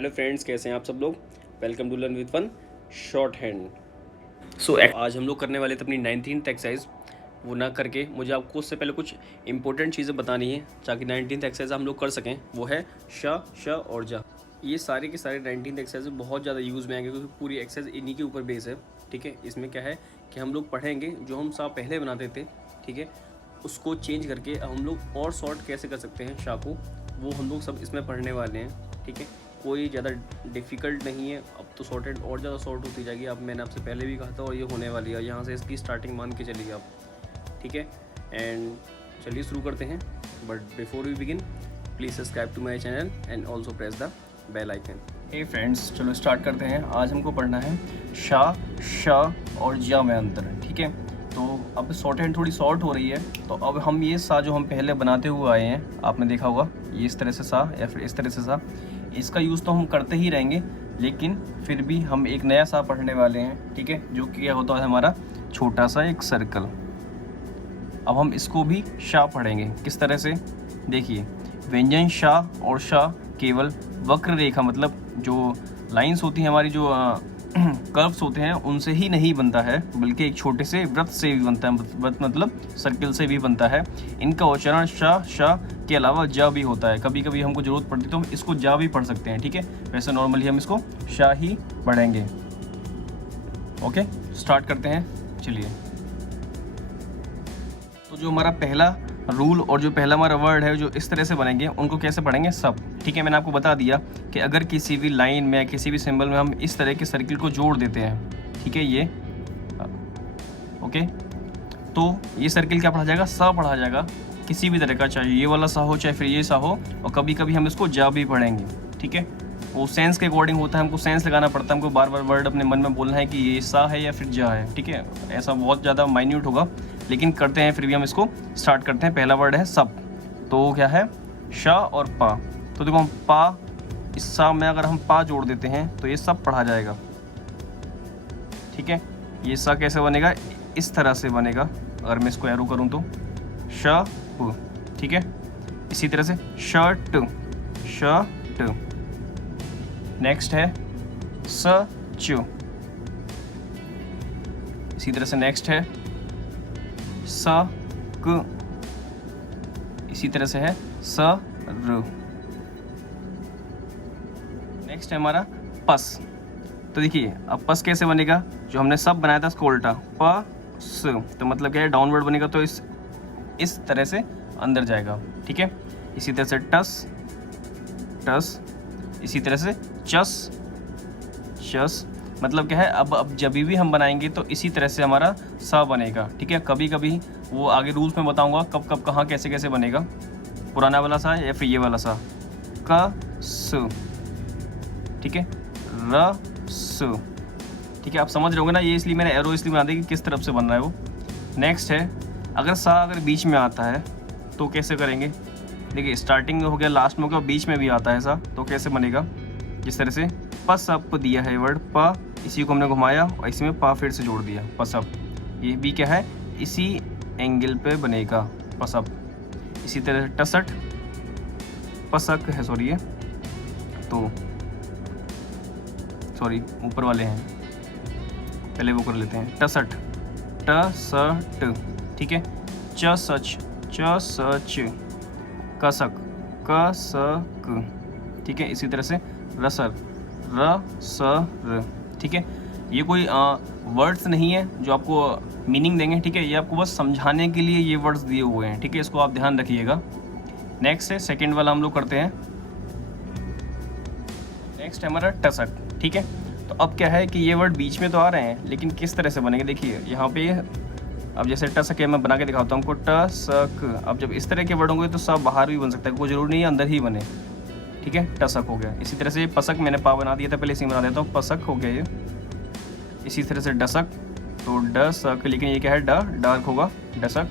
Hello friends, कैसे हैं आप सब लोग। Welcome to learn with one short hand. आज हम लोग करने वाले थे अपनी 19th एक्सरसाइज। वो ना करके मुझे आपको उससे पहले कुछ इंपॉर्टेंट चीज़ें बतानी है ताकि 19th एक्सरसाइज हम लोग कर सकें। वो है श और जा। ये सारे के सारे 19th एक्सरसाइज बहुत ज़्यादा यूज़ में आएंगे क्योंकि पूरी एक्सरसाइज इन्हीं के ऊपर बेस है। ठीक है, इसमें क्या है कि हम लोग पढ़ेंगे जो हम सा पहले बनाते थे, ठीक है, उसको चेंज करके हम लोग और शॉर्ट कैसे कर सकते हैं शाह को, वो हम लोग सब इसमें पढ़ने वाले हैं। ठीक है, कोई ज़्यादा डिफ़िकल्ट नहीं है। अब तो सॉर्टेड और ज़्यादा सॉर्ट होती जाएगी। अब मैंने आपसे पहले भी कहा था और ये होने वाली है। यहाँ से इसकी स्टार्टिंग मान के चलिए आप। ठीक है, एंड चलिए शुरू करते हैं। But before we begin please subscribe to my channel and also press the bell icon. Hey friends, चलो स्टार्ट करते हैं। आज हमको पढ़ना है शाह और जा में अंतर। ठीक है, तो अब शॉर्ट हैंड थोड़ी शॉर्ट हो रही है, तो अब हम ये सा जो हम पहले बनाते हुए आए हैं, आपने देखा होगा ये इस तरह से सा या फिर इस तरह से सा, इसका यूज़ तो हम करते ही रहेंगे, लेकिन फिर भी हम एक नया सा पढ़ने वाले हैं। ठीक है, जो कि क्या होता है हमारा छोटा सा एक सर्कल। अब हम इसको भी शाह पढ़ेंगे। किस तरह से, देखिए, व्यंजन शाह और शाह केवल वक्र रेखा, मतलब जो लाइंस होती हैं हमारी, जो कर्व्स होते हैं, उनसे ही नहीं बनता है, बल्कि एक छोटे से वृत्त से भी बनता है, वृत्त मतलब सर्किल से भी बनता है। इनका उच्चारण शाह के अलावा जा भी होता है। कभी कभी हमको ज़रूरत पड़ती है तो हम इसको जा भी पढ़ सकते हैं। ठीक है, वैसे नॉर्मली हम इसको शाह ही पढ़ेंगे। ओके, स्टार्ट करते हैं, चलिए। तो जो हमारा पहला रूल और जो पहला हमारा वर्ड है, जो इस तरह से बनेंगे, उनको कैसे पढ़ेंगे, सब। ठीक है, मैंने आपको बता दिया कि अगर किसी भी लाइन में, किसी भी सिंबल में हम इस तरह के सर्किल को जोड़ देते हैं, ठीक है, ये ओके, तो ये सर्किल क्या पढ़ा जाएगा, सा पढ़ा जाएगा। किसी भी तरह का, चाहे ये वाला सा हो चाहे फिर ये सा हो, और कभी कभी हम इसको जा भी पढ़ेंगे। ठीक है, वो सेंस के अकॉर्डिंग होता है, हमको सेंस लगाना पड़ता है, हमको बार बार वर्ड अपने मन में बोलना है कि ये सा है या फिर जा है। ठीक है, ऐसा बहुत ज़्यादा माइन्यूट होगा, लेकिन करते हैं, फिर भी हम इसको स्टार्ट करते हैं। पहला वर्ड है सब, तो क्या है, शाह और पा। तो देखो, हम पा, इस सा में अगर हम पा जोड़ देते हैं तो ये सब पढ़ा जाएगा। ठीक है, ये सा कैसे बनेगा, इस तरह से बनेगा। अगर मैं इसको एरो करूँ तो शाह, ठीक है, इसी तरह से शर्ट, शर्ट। नेक्स्ट है सच, इसी तरह से नेक्स्ट है सक, इसी तरह से है सर। नेक्स्ट है हमारा पस। तो देखिए, अब पस कैसे बनेगा, जो हमने सब बनाया था उसको उल्टा, पस, तो मतलब क्या है, डाउनवर्ड बनेगा, तो इस तरह से अंदर जाएगा। ठीक है, इसी तरह से टस, टस, इसी तरह से चस, चस, मतलब क्या है, अब जब भी हम बनाएंगे तो इसी तरह से हमारा सा बनेगा। ठीक है, कभी कभी वो आगे रूल्स में बताऊंगा कब कब कहाँ कैसे कैसे बनेगा, पुराना वाला सा या फिर ये वाला सा। क स, ठीक है, र स। ठीक है, आप समझ रहे होंगे ना, ये इसलिए मैंने एरो इसलिए बना दी कि किस तरफ से बन रहा है वो। नेक्स्ट है, अगर सा अगर बीच में आता है तो कैसे करेंगे। देखिए, स्टार्टिंग में हो गया, लास्ट में हो गया, बीच में भी आता है सा, तो कैसे बनेगा, जिस तरह से पसप दिया है वर्ड, प, इसी को हमने घुमाया और इसी में पा फिर से जोड़ दिया, पसप। ये भी क्या है, इसी एंगल पे बनेगा, पसप। इसी तरह से टसट, पसक है, सॉरी, ये तो सॉरी ऊपर वाले हैं, पहले वो कर लेते हैं। टसट, टसट, ठीक है, च सच, च सच, कसक, कसक, ठीक है, इसी तरह से रसर, रसर। ठीक है, ये कोई वर्ड्स नहीं है जो आपको मीनिंग देंगे। ठीक है, ये आपको बस समझाने के लिए ये वर्ड्स दिए हुए हैं। ठीक है, इसको आप ध्यान रखिएगा। नेक्स्ट है, सेकंड वाला हम लोग करते हैं। नेक्स्ट है हमारा टसक। ठीक है, तो अब क्या है कि ये वर्ड बीच में तो आ रहे हैं, लेकिन किस तरह से बनेंगे, देखिए यहाँ पे, अब जैसे टसक है, मैं बना के दिखाता हूँ हमको, टसक। अब जब इस तरह के वर्ड होंगे तो सब बाहर भी बन सकता है, कोई जरूरी नहीं है अंदर ही बने। ठीक है, टसक हो गया। इसी तरह से पसक, मैंने पा बना दिया था पहले, इसी में बना देता हूँ, पसक हो गया ये। इसी तरह से डसक, तो डसक, लेकिन ये क्या है, डार्क होगा, डसक।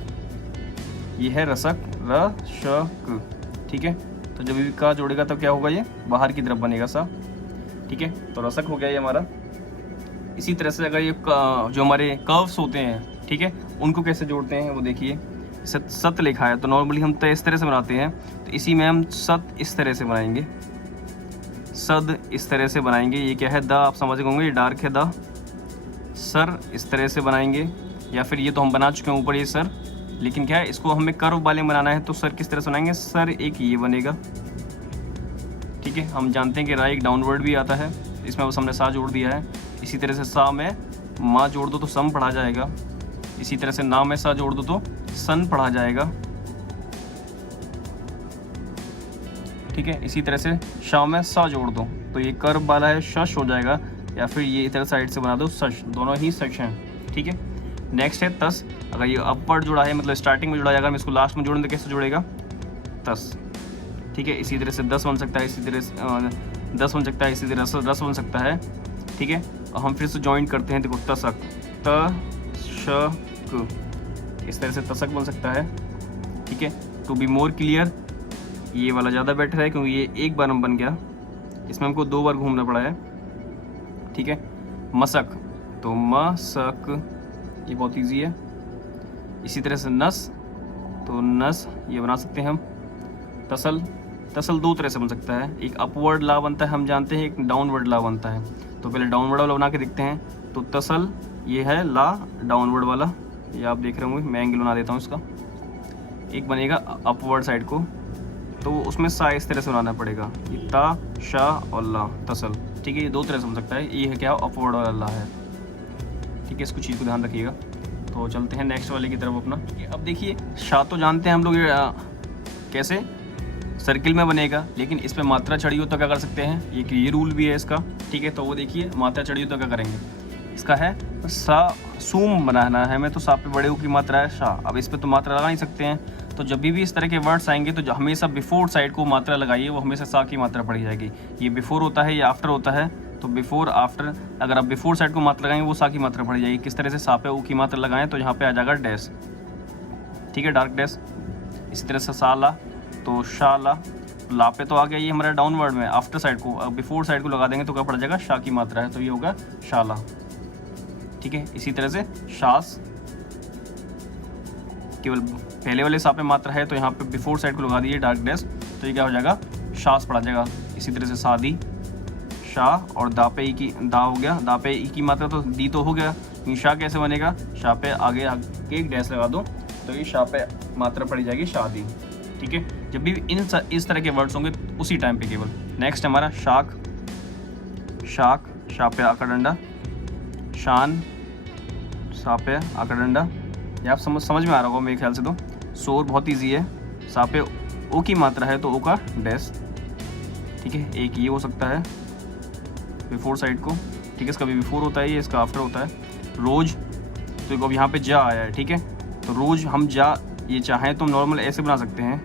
ये है रसक, रशक। ठीक है, तो जब भी का जोड़ेगा तो क्या होगा, ये बाहर की तरफ बनेगा सा। ठीक है, तो रसक हो गया ये हमारा। इसी तरह से अगर ये जो हमारे कर्व्स होते हैं, ठीक है, उनको कैसे जोड़ते हैं वो देखिए। सत लिखा है, तो नॉर्मली हम इस तरह से बनाते हैं, तो इसी में हम सत इस तरह से बनाएंगे, सद इस तरह से बनाएंगे, ये क्या है द, आप समझ होंगे, ये डार्क है द। सर इस तरह से बनाएंगे, या फिर ये तो हम बना चुके हैं ऊपर ये सर, लेकिन क्या है इसको हमें कर्व वाले बनाना है, तो सर किस तरह से बनाएंगे, सर एक ये बनेगा। ठीक है, हम जानते हैं कि रा एक डाउनवर्ड भी आता है, इसमें बस हमने सा जोड़ दिया है। इसी तरह से सा में माँ जोड़ दो तो सम पढ़ा जाएगा, इसी तरह से ना में सा जोड़ दो तो सन पढ़ा जाएगा। ठीक है, इसी तरह से शा में सा जोड़ दो तो ये कर्व वाला है शश हो जाएगा, या फिर ये इधर साइड से बना दो सश, दोनों ही सश हैं। ठीक है, नेक्स्ट है तस। अगर ये अपवर्ड जुड़ा है मतलब स्टार्टिंग में जुड़ा है, अगर हम इसको लास्ट में जोड़ें तो कैसे जुड़ेगा, तस। ठीक है, इसी तरह से 10 बन सकता है, इसी तरह से 10 बन सकता है, इसी तरह से 10 बन सकता है। ठीक है, और हम फिर से ज्वाइन करते हैं, देखो तसक, त श क, इस तरह से तसक बन सकता है। ठीक है, टू बी मोर क्लियर ये वाला ज़्यादा बेटर है, क्योंकि ये एक बार हम बन गया, इसमें हमको 2 बार घूमना पड़ा है। ठीक है, मसक तो मसक, ये बहुत इजी है। इसी तरह से नस तो नस ये बना सकते हैं हम। तसल, तसल 2 तरह से बन सकता है, एक अपवर्ड ला बनता है हम जानते हैं, एक डाउनवर्ड ला बनता है। तो पहले डाउनवर्ड वाला बना के देखते हैं। तो तसल ये है ला डाउनवर्ड वाला, ये आप देख रहे होंगे, मैं एंगल बना देता हूँ इसका। एक बनेगा अपवर्ड साइड को, तो उसमें सा इस तरह से बनाना पड़ेगा, ये ता शाह और ला तसल। ठीक है, ये 2 तरह से बन सकता है, ये है क्या अपवर्ड वाला ला है। ठीक है, इसको चीज़ को ध्यान रखिएगा। तो चलते हैं नेक्स्ट वाले की तरफ अपना। अब देखिए शाह तो जानते हैं हम लोग कैसे सर्किल में बनेगा, लेकिन इस पर मात्रा चढ़ी हो तो क्या कर सकते हैं, ये रूल भी है इसका। ठीक है, तो वो देखिए मात्रा चढ़ी हो तो क्या करेंगे, इसका है सा सूम बनाना है हमें, तो सा पे बड़े की मात्रा है शाह। अब इस पर तो मात्रा लगा नहीं सकते हैं, तो जब भी इस तरह के वर्ड्स आएंगे तो हमेशा बिफोर साइड को मात्रा लगाइए, वो हमेशा सा की मात्रा पड़ी जाएगी। ये बिफोर होता है, ये आफ्टर होता है, तो बिफोर आफ्टर, अगर आप बिफोर साइड को मात्रा लगाएंगे वो सा की मात्रा पड़ी जाएगी। किस तरह से, सा पे ऊ की मात्रा लगाएं तो यहाँ पे आ जाएगा डैश। ठीक है, डार्क डैश। इसी तरह से साला तो शाला, ला पे तो आ गया ये हमारा डाउनवर्ड में, आफ्टर साइड को, बिफोर साइड को लगा देंगे तो क्या पड़ जाएगा, शा की मात्रा है, तो ये होगा शाला। ठीक है, इसी तरह से शास, केवल पहले वाले सा पे मात्रा है तो यहाँ पे बिफोर साइड को लगा दीजिए डार्क डैश, तो ये क्या हो जाएगा, शास पड़ा जाएगा। इसी तरह से शादी, शाह, और दा पे ई की, दा हो गया, दा पे ई की मात्रा तो दी तो हो गया, शाह कैसे बनेगा, शाह पे आगे एक डैश लगा दो तो ये शाह पे मात्रा पड़ी जाएगी शादी। ठीक है, जब भी इस तरह के वर्ड्स होंगे उसी टाइम पे केवल। नेक्स्ट हमारा शाक, शाक, शाह पे आकर डंडा, शान, सा पे आकर डंडा, ये आप समझ में आ रहा होगा मेरे ख्याल से। तो शोर बहुत इजी है, सा पे ओ की मात्रा है तो ओ का डैश। ठीक है, एक ये हो सकता है बिफोर साइड को। ठीक है, इसका भी बिफोर होता है, ये इसका आफ्टर होता है। रोज, तो अब यहाँ पे जा आया है। ठीक है, तो रोज हम जा, ये चाहें तो हम नॉर्मल ऐसे बना सकते हैं,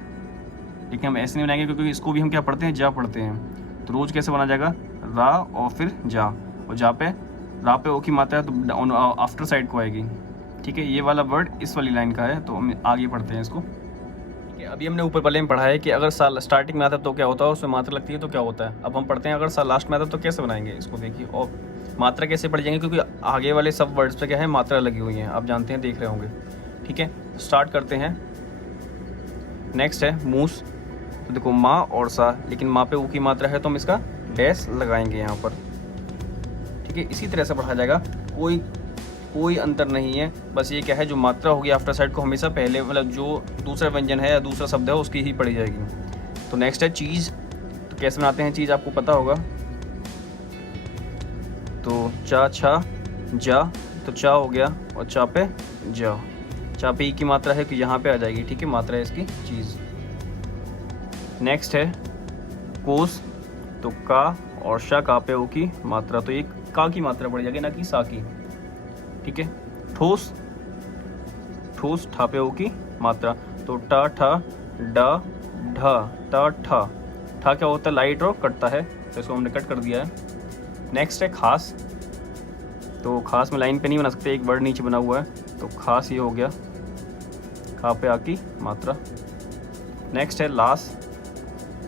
लेकिन हम ऐसे नहीं बनाएंगे क्योंकि इसको भी हम क्या पढ़ते हैं, जा पढ़ते हैं। तो रोज कैसे बना जाएगा, रा और फिर जा, और जा पे रा पे ओ की मात्रा है तो आफ्टर साइड को आएगी। ठीक है, ये वाला वर्ड इस वाली लाइन का है, तो हम आगे पढ़ते हैं इसको। ठीक है, अभी हमने ऊपर वाले में पढ़ा है कि अगर साल स्टार्टिंग में आता है तो क्या होता है, उसमें मात्रा लगती है तो क्या होता है। अब हम पढ़ते हैं अगर साल लास्ट में आता है तो कैसे बनाएंगे इसको। देखिए, और मात्रा कैसे पड़ जाएंगे, क्योंकि आगे वाले सब वर्ड्स पे क्या है, मात्रा लगी हुई है, आप जानते हैं, देख रहे होंगे। ठीक है, स्टार्ट करते हैं। नेक्स्ट है मूस, तो देखो माँ और सा, लेकिन माँ पे ऊ की मात्रा है तो हम इसका डैश लगाएंगे यहाँ पर। ठीक है, इसी तरह से पढ़ा जाएगा, कोई अंतर नहीं है, बस ये क्या है, जो मात्रा होगी आफ्टर साइड को हमेशा पहले, मतलब जो दूसरा व्यंजन है या दूसरा शब्द है उसकी ही पढ़ी जाएगी। तो नेक्स्ट है चीज़, तो कैसे बनाते हैं चीज़ आपको पता होगा। तो चा छा जा, तो चा हो गया, और चा पे जा, चा पे ई की मात्रा है कि यहाँ पे आ जाएगी। ठीक है, मात्रा है इसकी चीज़। नेक्स्ट है कोस, तो का और शा, का पे ओ की मात्रा, तो एक का की मात्रा पड़ जाएगी ना कि सा की। ठीक है, ठोस, ठोस ठा पे ओ की मात्रा, तो टा ठा डा ढा टा ठा, ठा क्या होता है, लाइट और कटता है, तो इसको हमने कट कर दिया है। नेक्स्ट है खास, तो खास में लाइन पे नहीं बना सकते, एक वर्ड नीचे बना हुआ है, तो खास ये हो गया, खा पे आ की मात्रा। नेक्स्ट है लास,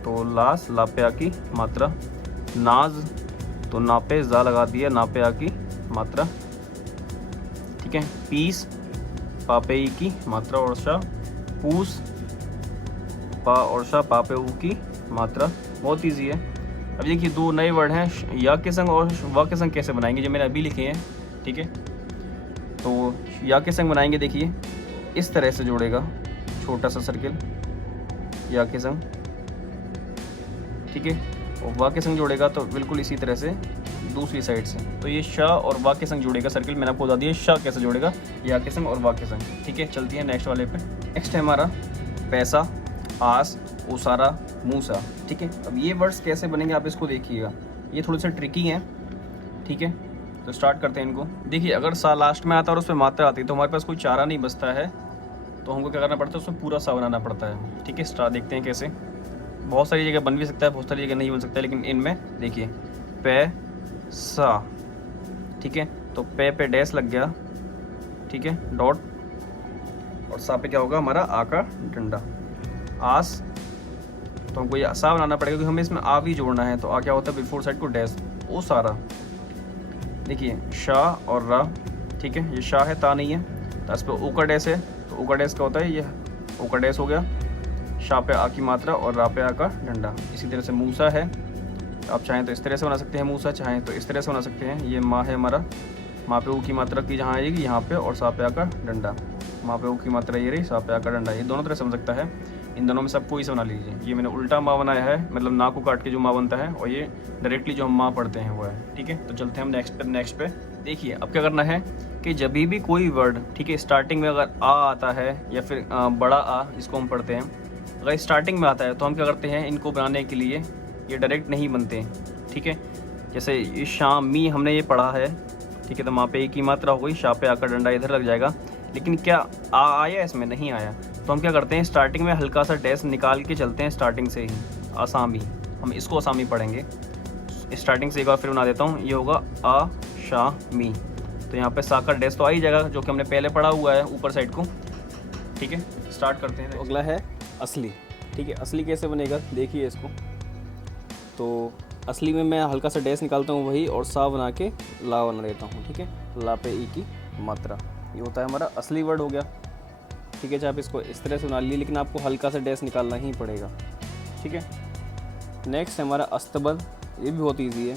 तो लास, ला पे आ की मात्रा। नाज, तो ना पे जा लगा दिया, ना पे आ की मात्रा। ठीक है, पीस, पा पे ई की मात्रा और शा। पूस, पा और शा, पा पे ऊ की मात्रा, बहुत इजी है। अब देखिए दो नए वर्ड हैं, या के संग और वा के संग कैसे बनाएंगे, जो मैंने अभी लिखे हैं। ठीक है, तो या के संग बनाएंगे, देखिए इस तरह से जोड़ेगा, छोटा सा सर्किल या के संग। ठीक है, और वा के संग जोड़ेगा तो बिल्कुल इसी तरह से दूसरी साइड से। तो ये श और वा के संग जोड़ेगा सर्किल। मैंने आपको बता दिया श कैसे जोड़ेगा, या के संग और वा के संग। ठीक है, चलती है नेक्स्ट वाले पे। नेक्स्ट है हमारा पैसा, आस, ओसारा, मूसा। ठीक है, अब ये वर्ड्स कैसे बनेंगे आप इसको देखिएगा, ये थोड़े से ट्रिकी हैं। ठीक है, तो स्टार्ट करते हैं इनको। देखिए अगर सा लास्ट में आता है और उस पर मात्रा आती है तो हमारे पास कोई चारा नहीं बचता है, तो हमको क्या करना पड़ता है, उसमें पूरा सा बनाना पड़ता है। ठीक है, स्टार्ट देखते हैं कैसे। बहुत सारी जगह बन भी सकता है, बहुत सारी जगह नहीं बन सकता है, लेकिन इनमें देखिए पे सा। ठीक है, तो पे डैश लग गया। ठीक है, डॉट, और सा पे क्या होगा हमारा आ का डंडा। आस, तो हमको ये सा बनाना पड़ेगा क्योंकि हमें इसमें आ भी जोड़ना है, तो आ क्या होता है बिफोर साइड को डैश। ओ सारा, देखिए शाह और रा। ठीक है, ये शाह है, ता नहीं है, तो इस पर ओ का डैश है, तो ओ का डैश क्या होता है, ये ओ का डैश हो गया। शाह पे आ की मात्रा और रा पे आ का डंडा। इसी तरह से मूसा है, आप चाहें तो इस तरह से बना सकते हैं मूसा, चाहें तो इस तरह से बना सकते हैं। ये माँ है हमारा, माँ पे ऊ की मात्रा की जहाँ आएगी यहाँ पे, और सा पे आ का डंडा। माँ पे ऊ की मात्रा ये रही, सा पे आ का डंडा। ये दोनों तरह से बन सकता है, इन दोनों में सब कोई से बना लीजिए। ये मैंने उल्टा माँ बनाया है, मतलब ना को काट के जो माँ बनता है, और ये डायरेक्टली जो हम माँ पढ़ते हैं वो है। ठीक है, तो चलते हैं हम नेक्स्ट पे। देखिए अब क्या करना है कि जब भी कोई वर्ड, ठीक है, स्टार्टिंग में अगर आ आता है या फिर बड़ा आ जिसको हम पढ़ते हैं, अगर स्टार्टिंग में आता है तो हम क्या करते हैं, इनको बनाने के लिए ये डायरेक्ट नहीं बनते हैं। ठीक है, जैसे ये शाम मी हमने ये पढ़ा है। ठीक है, तो वहाँ पे एक ही मात्रा हो गई, शाह पे आकर डंडा इधर लग जाएगा, लेकिन क्या आ आया इसमें, नहीं आया। तो हम क्या करते हैं, स्टार्टिंग में हल्का सा डैश निकाल के चलते हैं स्टार्टिंग से ही। आसामी, हम इसको आसामी पढ़ेंगे। स्टार्टिंग से एक बार फिर बना देता हूँ, ये होगा आ शा मी। तो यहाँ पे सा का डैश तो आ ही जाएगा, जो कि हमने पहले पढ़ा हुआ है ऊपर साइड को। ठीक है, स्टार्ट करते हैं। तो अगला है असली। ठीक है, असली कैसे बनेगा देखिए इसको। तो असली में मैं हल्का सा डैश निकालता हूँ वही, और सा बना के ला बना देता हूँ। ठीक है, ला पे ई की मात्रा, ये होता है हमारा असली वर्ड हो गया। ठीक है, चाहे आप इसको इस तरह से बना लीजिए, लेकिन आपको हल्का सा डैश निकालना ही पड़ेगा। ठीक है, नेक्स्ट है हमारा अस्तबल। ये भी बहुत ईजी है,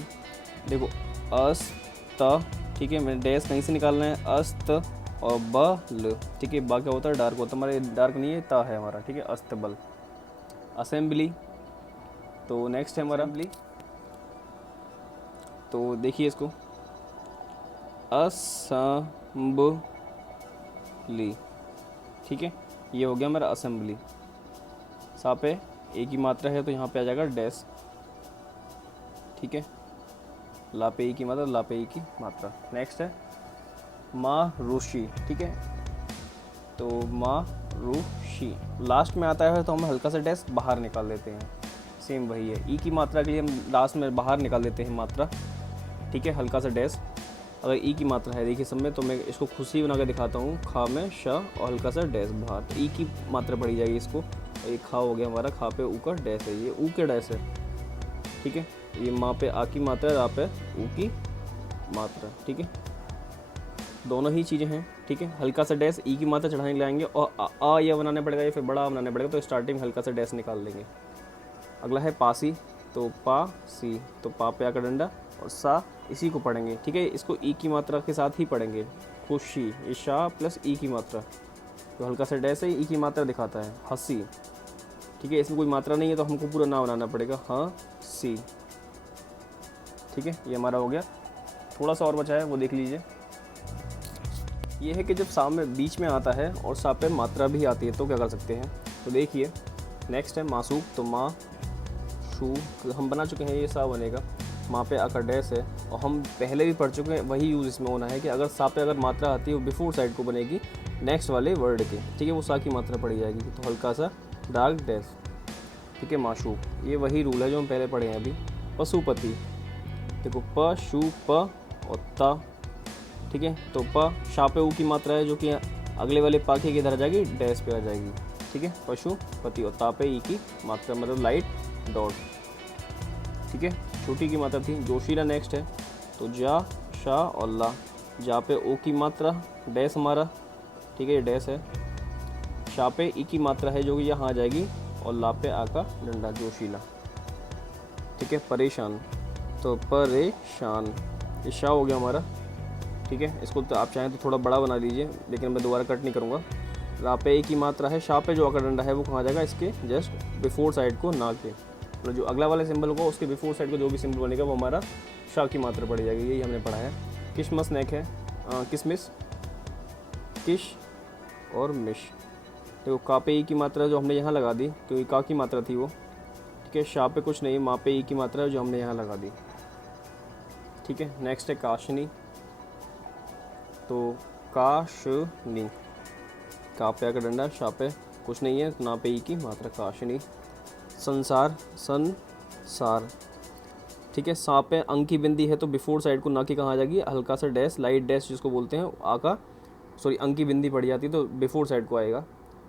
देखो अस्त। ठीक है, मैंने डैश कहीं से निकालना है, अस्त और बल। ठीक है, बा क्या होता है, डार्क होता है, हमारा डार्क नहीं है, ता है हमारा। ठीक है, अस्तबल। असेंबली, तो नेक्स्ट है हमारा असेंबली। तो देखिए इसको, असेंबली। ठीक है, ये हो गया हमारा असेंबली। सा पे एक ही मात्रा है तो यहाँ पे आ जाएगा डैश। ठीक है, ला पे एक ही मात्रा, ला पे एक ही मात्रा। नेक्स्ट है मारूशी। ठीक है, तो मारूशी लास्ट में आता है तो हम हल्का सा डैश बाहर निकाल देते हैं। सेम वही है, ई की मात्रा के लिए हम लास्ट में बाहर निकाल देते हैं मात्रा। ठीक है, हल्का सा डैश। अगर ई की मात्रा है देखिए सब में, तो मैं इसको खुशी बना के दिखाता हूँ, खा में श और हल्का सा डैश बाहर, तो ई की मात्रा पड़ी जाएगी इसको। ये खा हो गया हमारा, खा पे ऊ का डैश है, ये ऊ के डैश है। ठीक है, ये माँ पे आ की मात्रा, रा पे ऊ की मात्रा। ठीक है, दोनों ही चीज़ें हैं। ठीक है, हल्का सा डैश, ई की मात्रा चढ़ाने लाएंगे, और आ या बनाना पड़ेगा या फिर बड़ा बनाना पड़ेगा, तो स्टार्टिंग में हल्का सा डैश निकाल लेंगे। अगला है पासी, तो पा सी, तो पा पे आकर डंडा और सा, इसी को पढ़ेंगे। ठीक है, इसको ई की मात्रा के साथ ही पढ़ेंगे, खुशी, ये शाह प्लस ई की मात्रा, तो हल्का सा डैश है, ई की मात्रा दिखाता है। हंसी, ठीक है, इसमें कोई मात्रा नहीं है तो हमको पूरा ना बनाना पड़ेगा, हाँ सी। ठीक है, ये हमारा हो गया। थोड़ा सा और बचा है, वो देख लीजिए। ये है कि जब सा में बीच में आता है और सा पे मात्रा भी आती है तो क्या कर सकते हैं, तो देखिए नेक्स्ट है मासूक, तो माँ शू हम बना चुके हैं, ये सा बनेगा। माँ पे आकर डैश है, और हम पहले भी पढ़ चुके हैं, वही यूज़ इसमें होना है कि अगर सा पे अगर मात्रा आती है वो बिफोर साइड को बनेगी नेक्स्ट वाले वर्ड के। ठीक है, वो सा की मात्रा पड़ी जाएगी, तो हल्का सा डार्क डैश। ठीक है, माशूक, ये वही रूल है जो हम पहले पढ़े हैं अभी। पशुपति, देखो प शू प और ता। ठीक है, तो प शा पे ऊ की मात्रा है, जो कि अगले वाले पा के इधर आ जाएगी, डैश पे आ जाएगी। ठीक है, पशुपति, और ता पे ई की मात्रा मतलब लाइट डॉट। ठीक है, छोटी की मात्रा थी। जोशीला नेक्स्ट है, तो जा शा और ला, जा पे ओ की मात्रा, डैश हमारा। ठीक है, ये डैश है। शा पे ई की मात्रा है जो कि यहाँ आ जाएगी, और ला पे आ का डंडा, जोशीला। ठीक है, परेशान, तो परेशान, ये शाह हो गया हमारा। ठीक है, इसको तो आप चाहें तो थोड़ा बड़ा बना दीजिए, लेकिन मैं दोबारा कट नहीं करूँगा। रा पे एक ही मात्रा है, शाह पे जो अकर डंडा है वो कहाँ जाएगा, इसके जस्ट बिफोर साइड को, ना के मतलब जो अगला वाला सिंबल होगा उसके बिफोर साइड को जो भी सिंबल बनेगा वो हमारा शाह की मात्रा पड़ जाएगी। यही हमने पढ़ा है। किशमस नेक है, किशमिश, किश और मिश। देखो का पे ई की मात्रा जो हमने यहाँ लगा दी, क्योंकि का की मात्रा थी वो। ठीक है, शाह पे कुछ नहीं, माँ पे ई की मात्रा जो हमने यहाँ लगा दी। ठीक है, नेक्स्ट है काशनी, तो काशनी, का पे का डंडा, शाह पे कुछ नहीं है, ना पे ई की मात्रा, काशनी। संसार, संसार। ठीक है, सा पे अंक की बिंदी है तो बिफोर साइड को ना की कहाँ आ जाएगी, हल्का सा डैश, लाइट डैश जिसको बोलते हैं, आका सॉरी अंक की बिंदी पड़ जाती है तो बिफोर साइड को आएगा।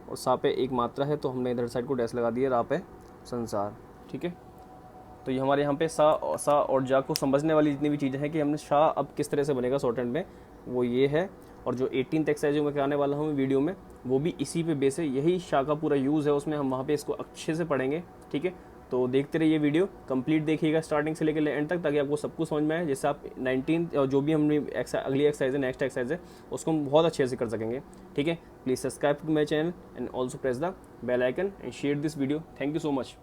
और सा पे एक मात्रा है तो हमने इधर साइड को डैश लगा दिया, रा पे संसार। ठीक है, तो ये हमारे यहाँ पे सा और जा को समझने वाली जितनी भी चीज़ें हैं कि हमने शाह अब किस तरह से बनेगा शॉर्ट हैंड में, वो ये है। और जो 18th एक्सरसाइज जो मैं कराने वाला हूँ वीडियो में, वो भी इसी पे बेस है, यही शाह का पूरा यूज़ है उसमें, हम वहाँ पे इसको अच्छे से पढ़ेंगे। ठीक है, तो देखते रहिए वीडियो, कंप्लीट देखिएगा स्टार्टिंग से लेकर एंड तक, ताकि आपको सब कुछ समझ में आए, जैसे आप 19 जो भी हमने अगली एक्सरसाइज है, नेक्स्ट एक्सरसाइज है, उसको हम बहुत अच्छे से कर सकेंगे। ठीक है, please subscribe to my channel and also press the bell icon and share this video. Thank you so much.